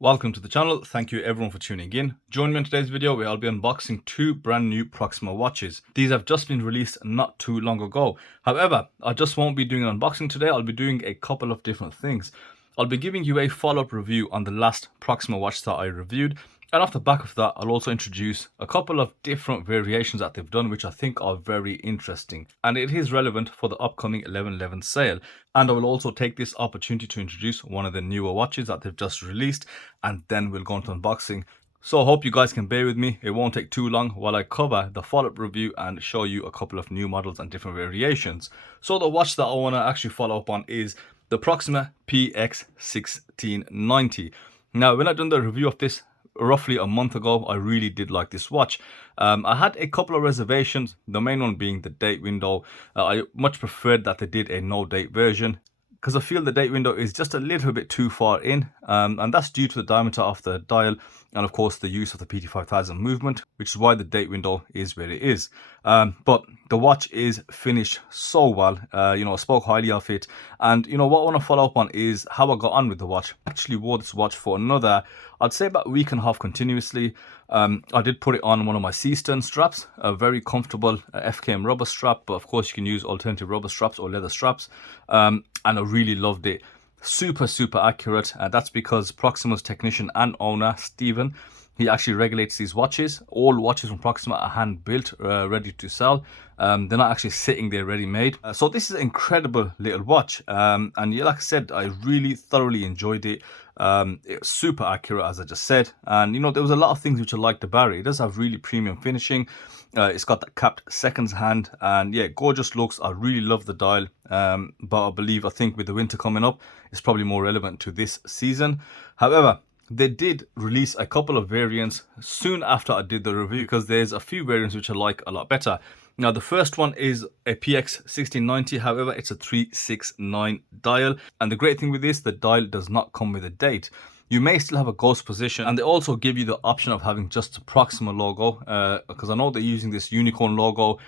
Welcome to the channel. Thank you everyone for tuning in. Join me in today's video where I'll be unboxing two brand new Proxima watches. These have just been released not too long ago. However, I just won't be doing an unboxing today. I'll be doing a couple of different things. I'll be giving you a follow-up review on the last Proxima watch that I reviewed. And off the back of that, I'll also introduce a couple of different variations that they've done, which I think are very interesting. And it is relevant for the upcoming 11/11 sale. And I will also take this opportunity to introduce one of the newer watches that they've just released. And then we'll go into unboxing. So I hope you guys can bear with me. It won't take too long while I cover the follow-up review and show you a couple of new models and different variations. So the watch that I want to actually follow up on is the Proxima PX1690. Now, when I done the review of this roughly a month ago, I really did like this watch. I had a couple of reservations, the main one being the date window. I much preferred that they did a no date version, because I feel the date window is just a little bit too far in, and that's due to the diameter of the dial and of course the use of the PT5000 movement, which is why the date window is where it is. But the watch is finished so well. I spoke highly of it, and what I want to follow up on is how I got on with the watch. I actually wore this watch for another, I'd say about a week and a half continuously. I did put it on one of my C-stern straps, a very comfortable FKM rubber strap, but of course you can use alternative rubber straps or leather straps, and I really loved it. Super accurate. That's because Proxima's technician and owner Stephen, he actually regulates these watches. All watches from Proxima are hand built, ready to sell. They're not actually sitting there ready made. So this is an incredible little watch, and yeah, like I said, I really thoroughly enjoyed it. It was super accurate, as I just said, and there was a lot of things which I liked about it. It does have really premium finishing. It's got that capped seconds hand, and yeah, gorgeous looks. I really love the dial, but I think with the winter coming up, it's probably more relevant to this season. However, they did release a couple of variants soon after I did the review, because there's a few variants which I like a lot better. Now, the first one is a PX1690. However, it's a 369 dial, and the great thing with this, the dial does not come with a date. You may still have a ghost position, and they also give you the option of having just the Proxima logo, because I know they're using this unicorn logo,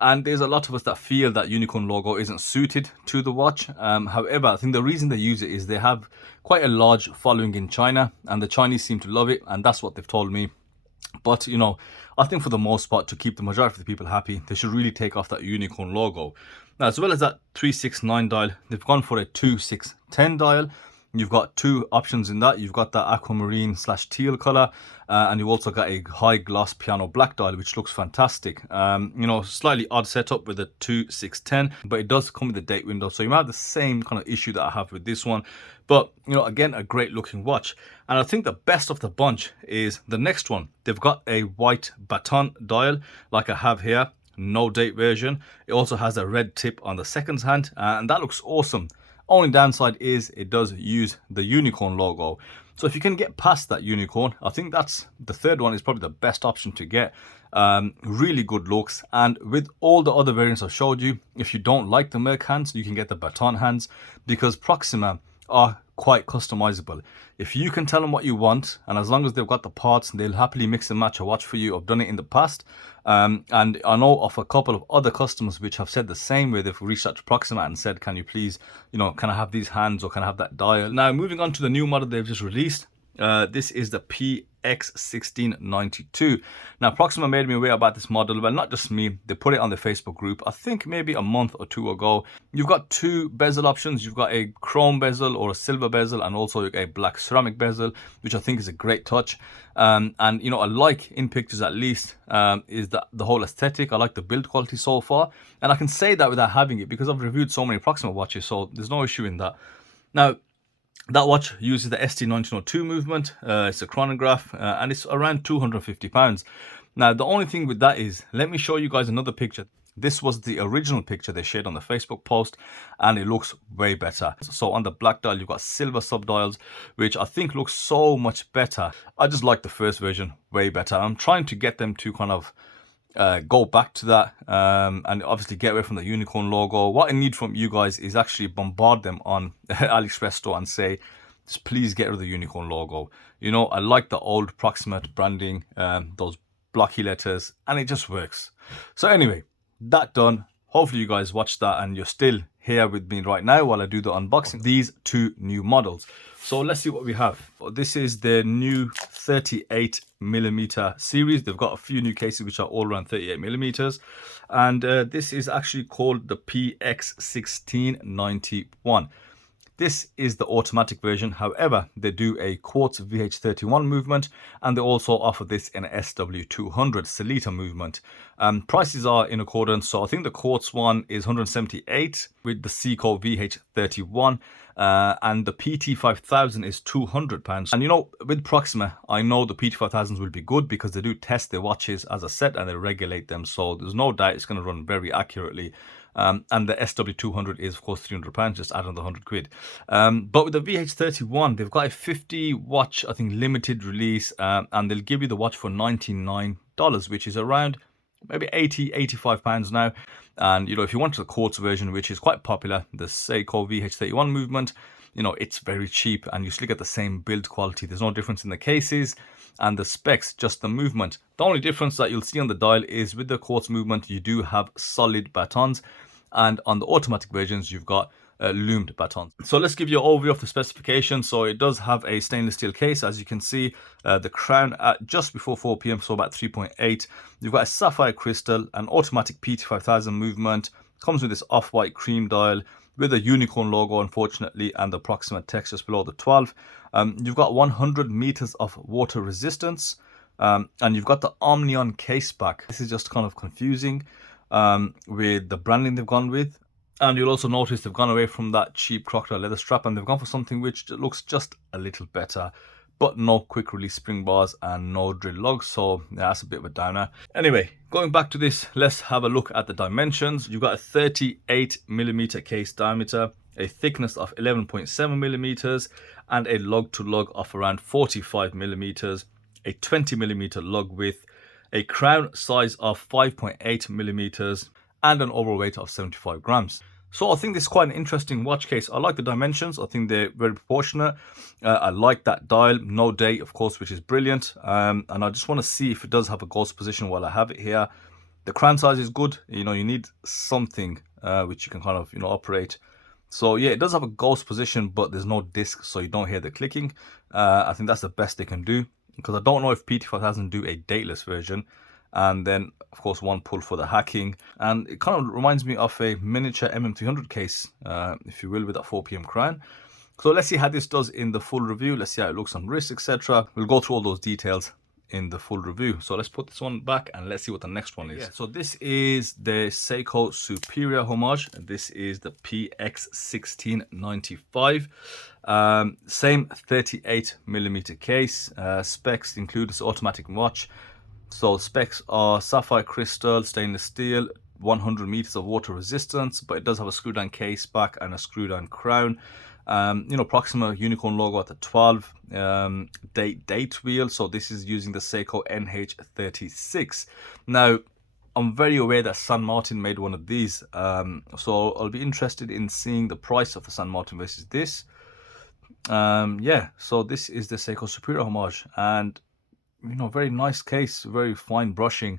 and there's a lot of us that feel that unicorn logo isn't suited to the watch. However, I think the reason they use it is they have quite a large following in China, and the Chinese seem to love it, and that's what they've told me. But I think for the most part, to keep the majority of the people happy, they should really take off that unicorn logo. Now, as well as that 369 dial, they've gone for a 2610 dial. You've got two options in that. You've got that aquamarine / teal color, and you've also got a high gloss piano black dial, which looks fantastic. Slightly odd setup with a 2610, but it does come with a date window, so you might have the same kind of issue that I have with this one. But again, a great looking watch. And I think the best of the bunch is the next one. They've got a white Baton dial like I have here, no date version. It also has a red tip on the seconds hand, and that looks awesome. Only downside is it does use the unicorn logo. So if you can get past that unicorn, I think that's the third one is probably the best option to get. Really good looks, and with all the other variants I've showed you, if you don't like the Merc hands, you can get the Baton hands, because Proxima are quite customizable. If you can tell them what you want, and as long as they've got the parts, they'll happily mix and match a watch for you. I've done it in the past, and I know of a couple of other customers which have said the same, where they've reached out to Proxima and said, can you please, can I have these hands, or can I have that dial? Now, moving on to the new model they've just released. This is the PX1692. Now, Proxima made me aware about this model. Well, not just me, they put it on the Facebook group, I think maybe a month or two ago. You've got two bezel options. You've got a chrome bezel or a silver bezel, and also a black ceramic bezel, which I think is a great touch. And I like, in pictures at least, is that the whole aesthetic. I like the build quality so far, and I can say that without having it, because I've reviewed so many Proxima watches, so there's no issue in that. Now, that watch uses the ST1902 movement. It's a chronograph, and it's around £250. Now, the only thing with that is, let me show you guys another picture. This was the original picture they shared on the Facebook post, and it looks way better. So on the black dial, you've got silver subdials, which I think looks so much better. I just like the first version way better. I'm trying to get them to kind of go back to that, and obviously get away from the unicorn logo. What I need from you guys is actually bombard them on AliExpress store and say, just please get rid of the unicorn logo. I like the old Proxima branding, those blocky letters, and it just works. So anyway, that done, Hopefully you guys watched that and you're still here with me right now while I do the unboxing of these two new models. So let's see what we have. This is the new 38mm series. They've got a few new cases which are all around 38mm, and this is actually called the PX1691. This is the automatic version. However, they do a quartz VH31 movement, and they also offer this in a SW200 Celita movement. Prices are in accordance. So I think the quartz one is 178 with the Seiko VH31, and the PT5000 is £200. And you know, with Proxima, I know the PT5000s will be good because they do test their watches as a set and they regulate them. So there's no doubt it's going to run very accurately. And the SW200 is of course £300, just add on the 100 quid. But with the VH31, they've got a 50 watch, I think, limited release, and they'll give you the watch for $99, which is around maybe 85 pounds now. And you know, if you want the quartz version, which is quite popular, the Seiko VH31 movement, you know, it's very cheap and you still get the same build quality. There's no difference in the cases and the specs, just the movement. The only difference that you'll see on the dial is with the quartz movement, you do have solid batons, and on the automatic versions, you've got loomed batons. So let's give you an overview of the specifications. So it does have a stainless steel case, as you can see, the crown at just before 4 p.m, so about 3.8. You've got a sapphire crystal, an automatic PT5000 movement, comes with this off-white cream dial with a unicorn logo, unfortunately, and the Proxima text just below the 12. You've got 100 meters of water resistance, and you've got the Omnion case back. This is just kind of confusing with the branding they've gone with. And you'll also notice they've gone away from that cheap crocodile leather strap and they've gone for something which looks just a little better, but no quick release spring bars and no drill lugs. So yeah, that's a bit of a downer. Anyway, going back to this, let's have a look at the dimensions. You've got a 38mm case diameter, a thickness of 11.7mm, and a lug to lug of around 45mm, a 20mm lug width, a crown size of 5.8mm, and an overall weight of 75 grams. So I think this is quite an interesting watch case. I like the dimensions. I think they're very proportionate. I like that dial, no date, of course, which is brilliant. And I just want to see if it does have a ghost position while I have it here. The crown size is good. You know, you need something which you can kind of, you know, operate. So yeah, it does have a ghost position, but there's no disc, so you don't hear the clicking. I think that's the best they can do, because I don't know if PT5000 do a dateless version. And then of course one pull for the hacking, and it kind of reminds me of a miniature MM300 case, if you will, with that 4 p.m crown. So let's see how this does in the full review. Let's see how it looks on wrist, etc. We'll go through all those details in the full review. So let's put this one back and let's see what the next one is. Yeah, so this is the Seiko Superior Homage. This is the PX1695. Same 38mm case. Specs include this automatic watch. So specs are sapphire crystal, stainless steel, 100 meters of water resistance, but it does have a screw down case back and a screw down crown. You know, Proxima unicorn logo at the 12. Date wheel. So this is using the Seiko NH36. Now, I'm very aware that San Martin made one of these. So I'll be interested in seeing the price of the San Martin versus this. Yeah, so this is the Seiko Superior Homage, and you know, very nice case, very fine brushing.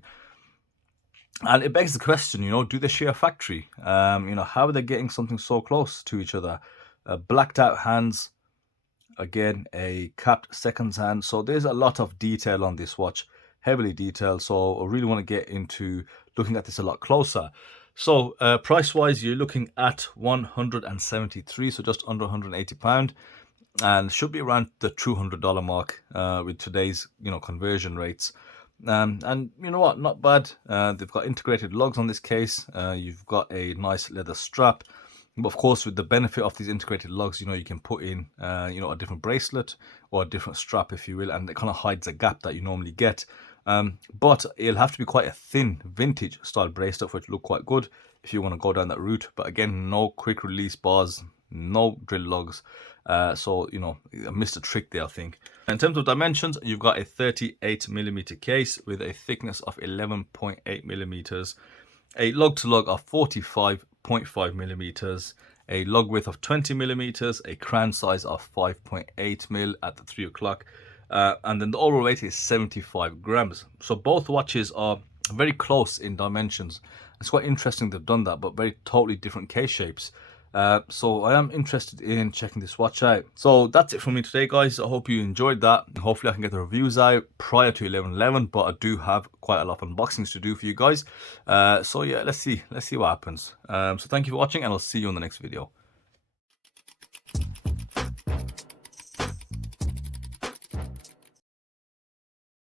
And it begs the question, you know, do they share a factory? You know, how are they getting something so close to each other? Blacked out hands, again, a capped seconds hand. So there's a lot of detail on this watch, heavily detailed. So I really want to get into looking at this a lot closer. So price wise, you're looking at 173, so just under £180. And should be around the $200 mark with today's, you know, conversion rates. And you know what, not bad. They've got integrated lugs on this case. You've got a nice leather strap, but of course with the benefit of these integrated lugs, you know, you can put in you know, a different bracelet or a different strap, if you will, and it kind of hides a gap that you normally get. But it'll have to be quite a thin vintage style bracelet for it to look quite good if you want to go down that route. But again, no quick release bars, no drill lugs. So, you know, I missed a trick there, I think. In terms of dimensions, you've got a 38mm case with a thickness of 11.8mm, a lug to lug of 45.5mm, a lug width of 20mm, a crown size of 5.8mm at the 3 o'clock, and then the overall weight is 75 grams. So both watches are very close in dimensions. It's quite interesting they've done that, but very totally different case shapes. So I am interested in checking this watch out. So that's it from me today, guys. I hope you enjoyed that. Hopefully I can get the reviews out prior to 11/11, but I do have quite a lot of unboxings to do for you guys. So yeah, let's see what happens. So thank you for watching, and I'll see you in the next video.